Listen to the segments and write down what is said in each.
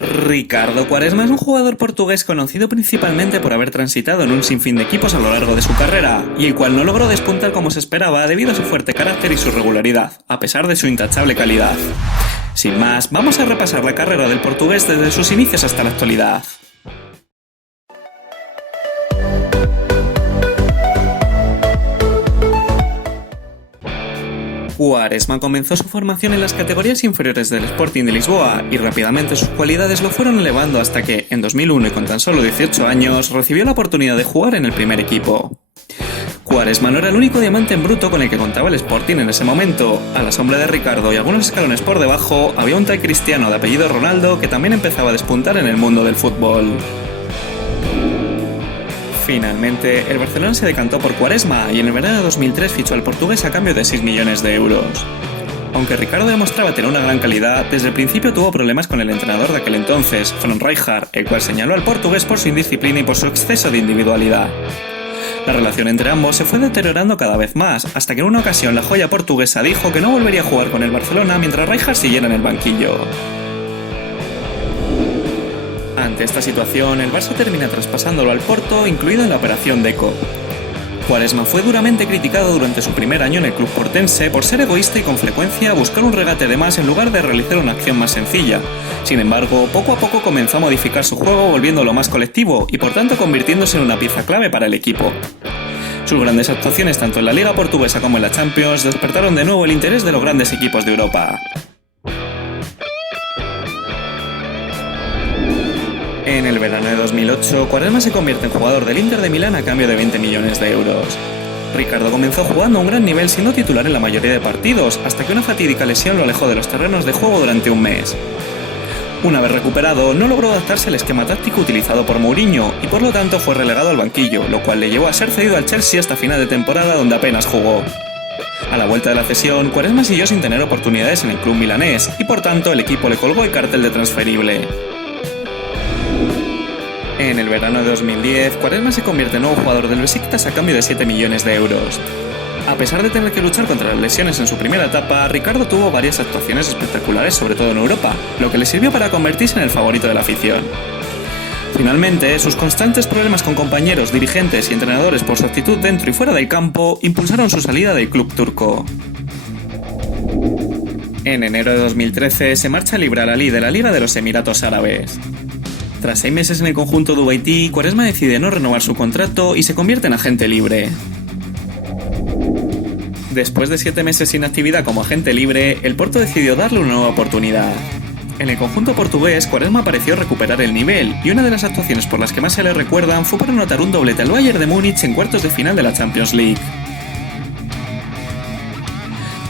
Ricardo Quaresma es un jugador portugués conocido principalmente por haber transitado en un sinfín de equipos a lo largo de su carrera, y el cual no logró despuntar como se esperaba debido a su fuerte carácter y su regularidad, a pesar de su intachable calidad. Sin más, vamos a repasar la carrera del portugués desde sus inicios hasta la actualidad. Quaresma comenzó su formación en las categorías inferiores del Sporting de Lisboa y rápidamente sus cualidades lo fueron elevando hasta que, en 2001 y con tan solo 18 años, recibió la oportunidad de jugar en el primer equipo. Quaresma no era el único diamante en bruto con el que contaba el Sporting en ese momento. A la sombra de Ricardo y algunos escalones por debajo, había un tal Cristiano de apellido Ronaldo que también empezaba a despuntar en el mundo del fútbol. Finalmente, el Barcelona se decantó por Quaresma y en el verano de 2003 fichó al portugués a cambio de 6 millones de euros. Aunque Ricardo demostraba tener una gran calidad, desde el principio tuvo problemas con el entrenador de aquel entonces, Frank Rijkaard, el cual señaló al portugués por su indisciplina y por su exceso de individualidad. La relación entre ambos se fue deteriorando cada vez más, hasta que en una ocasión la joya portuguesa dijo que no volvería a jugar con el Barcelona mientras Rijkaard siguiera en el banquillo. Ante esta situación, el Barça termina traspasándolo al Porto, incluido en la operación Deco. Quaresma fue duramente criticado durante su primer año en el club portense por ser egoísta y con frecuencia buscar un regate de más en lugar de realizar una acción más sencilla. Sin embargo, poco a poco comenzó a modificar su juego volviéndolo más colectivo y por tanto convirtiéndose en una pieza clave para el equipo. Sus grandes actuaciones tanto en la Liga Portuguesa como en la Champions despertaron de nuevo el interés de los grandes equipos de Europa. En el verano de 2008, Quaresma se convierte en jugador del Inter de Milán a cambio de 20 millones de euros. Ricardo comenzó jugando a un gran nivel siendo titular en la mayoría de partidos, hasta que una fatídica lesión lo alejó de los terrenos de juego durante un mes. Una vez recuperado, no logró adaptarse al esquema táctico utilizado por Mourinho y por lo tanto fue relegado al banquillo, lo cual le llevó a ser cedido al Chelsea hasta final de temporada donde apenas jugó. A la vuelta de la cesión, Quaresma siguió sin tener oportunidades en el club milanés y por tanto el equipo le colgó el cartel de transferible. En el verano de 2010, Quaresma se convierte en nuevo jugador del Besiktas a cambio de 7 millones de euros. A pesar de tener que luchar contra las lesiones en su primera etapa, Ricardo tuvo varias actuaciones espectaculares, sobre todo en Europa, lo que le sirvió para convertirse en el favorito de la afición. Finalmente, sus constantes problemas con compañeros, dirigentes y entrenadores por su actitud dentro y fuera del campo impulsaron su salida del club turco. En enero de 2013 se marcha libre al Al-Ahly de la Liga de los Emiratos Árabes. Tras 6 meses en el conjunto dubaití, Quaresma decide no renovar su contrato y se convierte en agente libre. Después de 7 meses sin actividad como agente libre, el Porto decidió darle una nueva oportunidad. En el conjunto portugués, Quaresma pareció recuperar el nivel, y una de las actuaciones por las que más se le recuerdan fue por anotar un doblete al Bayern de Múnich en cuartos de final de la Champions League.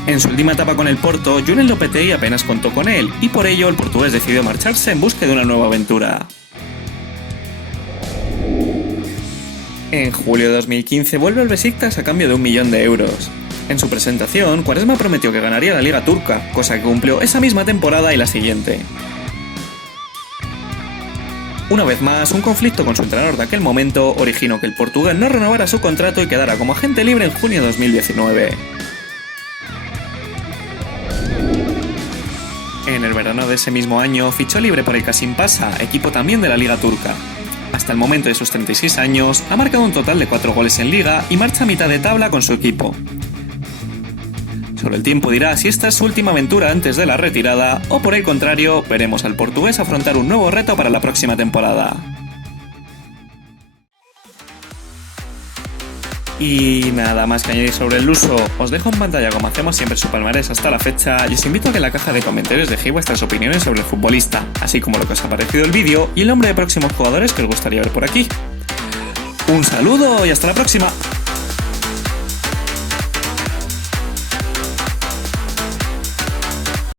En su última etapa con el Porto, Julen Lopetegui apenas contó con él, y por ello el portugués decidió marcharse en busca de una nueva aventura. En julio de 2015 vuelve al Besiktas a cambio de 1 millón de euros. En su presentación, Quaresma prometió que ganaría la Liga Turca, cosa que cumplió esa misma temporada y la siguiente. Una vez más, un conflicto con su entrenador de aquel momento originó que el portugués no renovara su contrato y quedara como agente libre en junio de 2019. En el verano de ese mismo año fichó libre por el Kasimpasa, equipo también de la Liga Turca. Hasta el momento de sus 36 años, ha marcado un total de 4 goles en Liga y marcha a mitad de tabla con su equipo. Solo el tiempo dirá si esta es su última aventura antes de la retirada o por el contrario, veremos al portugués afrontar un nuevo reto para la próxima temporada. Y nada más que añadir sobre el luso, os dejo en pantalla como hacemos siempre su palmarés hasta la fecha y os invito a que en la caja de comentarios dejéis vuestras opiniones sobre el futbolista, así como lo que os ha parecido el vídeo y el nombre de próximos jugadores que os gustaría ver por aquí. Un saludo y hasta la próxima.